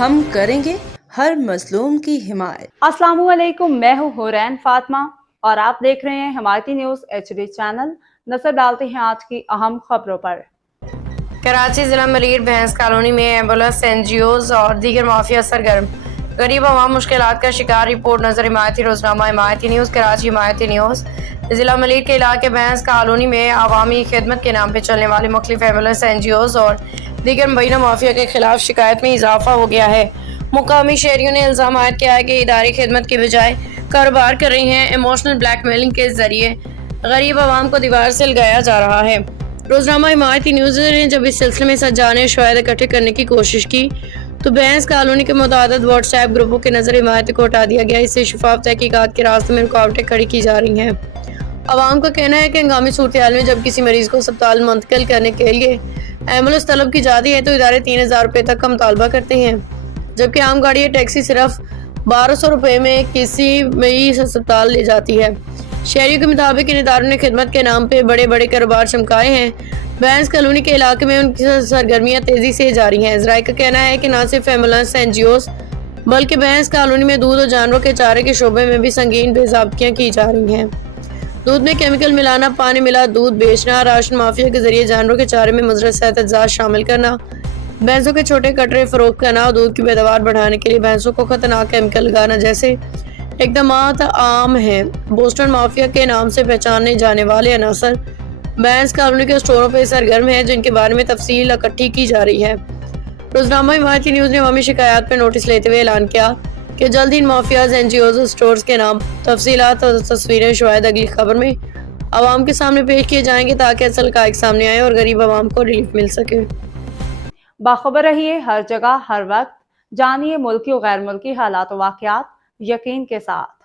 ہم کریں گے ہر مظلوم کی حمایت۔ السلام علیکم، میں ہوں حورین فاطمہ اور آپ دیکھ رہے ہیں حمایتی نیوز HD چینل۔ نظر ڈالتے ہیں آج کی اہم خبروں پر۔ کراچی ضلع ملیر بھینس کالونی میں ایمبولینس NGOز اور دیگر مافیا سرگرم، غریب عوام مشکلات کا شکار۔ رپورٹ نظر حمایتی روزنامہ حمایتی نیوز کراچی۔ حمایتی نیوز ضلع ملیر کے علاقے بھینس کالونی میں عوامی خدمت کے نام پہ چلنے والے مختلف ایمبولینس NGOز اور دیگر مبینہ مافیا کے خلاف شکایت میں اضافہ ہو گیا ہے۔ مقامی شہریوں نے الزام عائد کیا ہے کہ ادارے خدمت کے بجائے کاروبار کر رہی ہیں۔ ایموشنل بلیک میلنگ کے ذریعے غریب عوام کو دیوار سے لگایا جا رہا ہے۔ روزنامہ حمایتی نیوز نے جب اس سلسلے میں سجانے شواہد اکٹھے کرنے کی کوشش کی تو بھینس کالونی کے متعدد واٹس ایپ گروپوں کے نظر حمایتی کو ہٹا دیا گیا۔ اس سے شفاف تحقیقات کے راستے میں رکاوٹیں کھڑی کی جا رہی ہیں۔ عوام کا کہنا ہے کہ ہنگامی صورتحال میں جب کسی مریض کو اسپتال منتقل کرنے کے لیے ایمبولینس طلب کی جاتی ہے تو ادارے 3000 روپے تک کا مطالبہ کرتے ہیں، جبکہ عام گاڑی یا ٹیکسی صرف 1200 روپے میں کسی مریض اسپتال لے جاتی ہے۔ شہریوں کے مطابق ان اداروں نے خدمت کے نام پہ بڑے بڑے کاروبار چمکائے ہیں۔ بھینس کالونی کے علاقے میں ان کی سرگرمیاں تیزی سے جاری ہیں۔ ذرائع کا کہنا ہے کہ نہ صرف ایمبولینس NGOز بلکہ بھینس کالونی میں دودھ اور جانوروں کے چارے کے شعبے میں بھی سنگین بے ضابطگیاں کی جا رہی ہیں۔ دودھ میں کیمیکل ملانا، پانی ملا دودھ بیچنا، راشن مافیا کے ذریعے جانوروں کے چارے میں مضر صحت اجزاء شامل کرنا، بھینسوں کے چھوٹے کٹرے فروخت کرنا اور دودھ کی پیداوار بڑھانے کے لیے بھینسوں کو خطرناک کیمیکل لگانا جیسے اقدامات عام ہیں۔ بوسٹن مافیا کے نام سے پہچانے جانے والے عناصر بھینس کالونی کے اسٹوروں پہ سرگرم ہیں، جن کے بارے میں تفصیل اکٹھی کی جا رہی ہے۔ روزنامہ حمایتی نیوز نے عوامی شکایات پر نوٹس لیتے ہوئے اعلان کیا کہ جلد ہی ان مافیاز NGOز اور اسٹورز کے نام، تفصیلات اور تصویریں شواہد اگلی خبر میں عوام کے سامنے پیش کیے جائیں گے تاکہ اصل حقائق سامنے آئے اور غریب عوام کو ریلیف مل سکے۔ باخبر رہیے ہر جگہ ہر وقت، جانیے ملکی و غیر ملکی حالات و واقعات یقین کے ساتھ۔